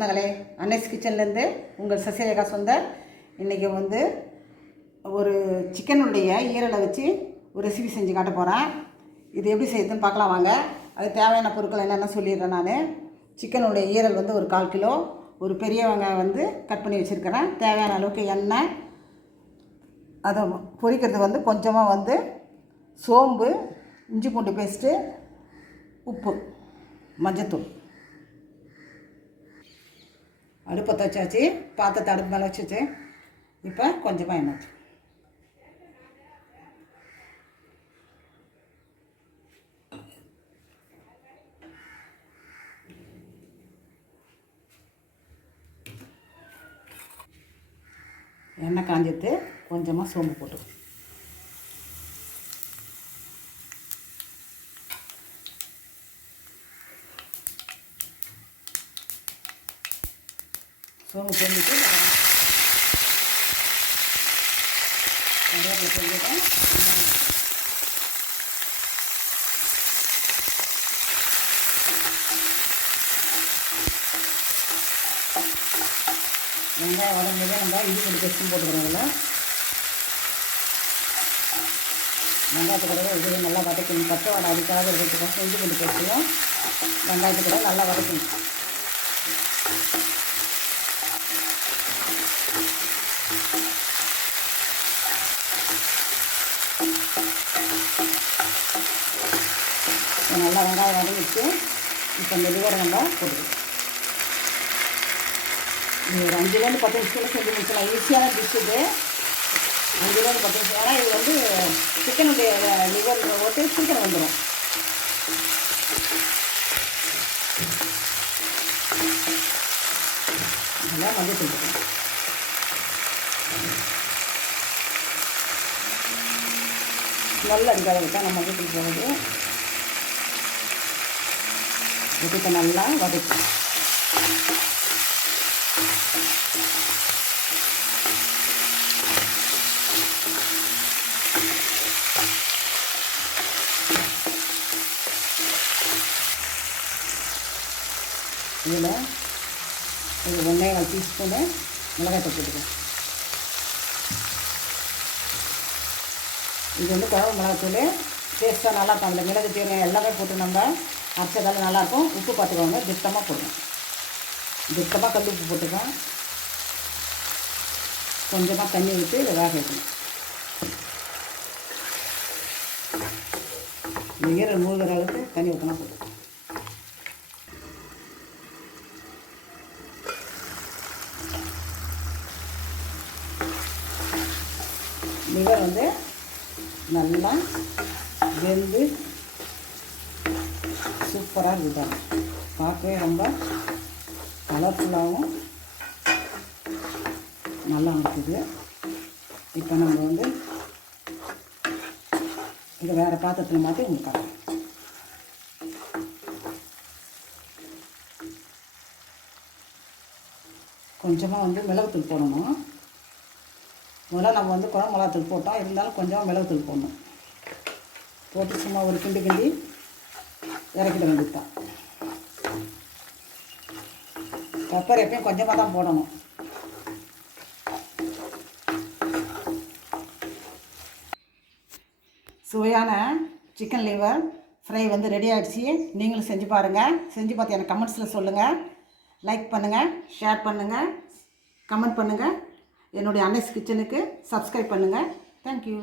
சொந்தங்களே, அன்னைஸ் கிச்சன்லேருந்து உங்கள் சசிரேகா சொந்தர். இன்றைக்கி வந்து ஒரு சிக்கனுடைய ஈரலை வச்சு ஒரு ரெசிபி செஞ்சு காட்ட போகிறேன். இது எப்படி செய்யுதுன்னு பார்க்கலாம் வாங்க. அது தேவையான பொருட்கள் என்னென்ன சொல்லிடுறேன். நான் சிக்கனுடைய ஈரல் வந்து ஒரு 1/4 கிலோ, ஒரு பெரிய வெங்காயம் வந்து கட் பண்ணி வச்சுருக்கிறேன். தேவையான அளவுக்கு எண்ணெய், அதை பொரிக்கிறது வந்து கொஞ்சமாக வந்து சோம்பு, இஞ்சி பூண்டு பேஸ்ட்டு, உப்பு, மஞ்சத்தூள். அடுப்பை வச்சாச்சு, பாத்திரத்தை அடுப்பு மேலே வச்சுச்சு. இப்போ கொஞ்சமாக எண்ணெய் எண்ணெய் காஞ்சிட்டு கொஞ்சமாக சோம்பு போட்டு சோம்பு பொங்கிட்டு கருவேப்பிலை பொங்கிட்டேன். வெங்காயம் வதங்கியதே நம்ம இஞ்சி பூண்டு பேஸ்ட்டும் போட்டுக்கிறோம். அதில் வெங்காயத்து கூட இது நல்லா வதக்கணும். பச்சை வடை அடிக்காத இருக்கிறதுக்கோசம் இஞ்சி பூண்டு பேஸ்ட்டையும் வெங்காயத்து கூட நல்லா வதக்கணும். நல்லா வெங்காயம் வதங்கிட்டு இப்போ இந்த லிவரை நம்ம போட்டுக்கலாம். இது ஒரு 5லேருந்து 10 நிமிஷத்தில் செஞ்சு முடிச்சலாம். ஈஸியான டிஷ் இது. 5லேருந்து 10 நிமிஷம். ஆனால் இது வந்து சிக்கனுடைய லிவர் ஓட்டு சீக்கிரம் வந்துடும். நல்லா மஞ்சள் செஞ்சுக்கலாம். நல்லா அடிக்காத விட்டால் நம்ம மஞ்சள் போகுது. இதுக்கு நல்லா வதக்கும். இதில் ஒரு 1.25 டீஸ்பூனு மிளகாய்த்தூள் போட்டுக்கோங்க. இது வந்து குழம்பு மிளகாத்தூள் டேஸ்ட்டாக நல்லாயிருக்கும். அதில் மிளகு தீரகம் எல்லாமே போட்டு நம்ம அரைச்சதால நல்லாயிருக்கும். உப்பு பார்த்துக்கோங்க, திட்டமாக போடுவேன். திட்டமாக கல் உப்பு போட்டுக்கோங்க. கொஞ்சமாக தண்ணி ஊற்றி இதை வேக வைக்கணும். இந்த ஈரல் மூழ்கிற அளவுக்கு தண்ணி ஊற்றினா போதும். லிவர் வந்து நல்லா வெந்து சூப்பராக இருக்குதாங்க. பார்க்கவே ரொம்ப கலர்ஃபுல்லாகவும் நல்லா இருக்குது. இப்போ நம்ம வந்து இதை வேறு பாத்திரத்தில் மாற்றி உங்களுக்கு கொஞ்சமாக வந்து மிளகுத்தூள் போடணும். முதல்ல நம்ம வந்து குழம்பு மிளகாத்தூள் போட்டோம், இருந்தாலும் கொஞ்சமாக மிளகுத்தூள் போடணும். போட்டு சும்மா ஒரு கிண்டி கிண்டி இறக்கிட வேண்டியது தான். பெப்பர் எப்பயும் கொஞ்சமாக தான் போடணும். சுவையான சிக்கன் லிவர் ஃப்ரை வந்து ரெடி ஆகிடுச்சு. நீங்களும் செஞ்சு பாருங்கள். செஞ்சு பார்த்து எனக்கு கமெண்ட்ஸில் சொல்லுங்கள். லைக் பண்ணுங்கள், ஷேர் பண்ணுங்கள், கமெண்ட் பண்ணுங்கள். என்னுடைய அன்னைஸ் கிச்சனுக்கு சப்ஸ்கிரைப் பண்ணுங்கள். தேங்க்யூ.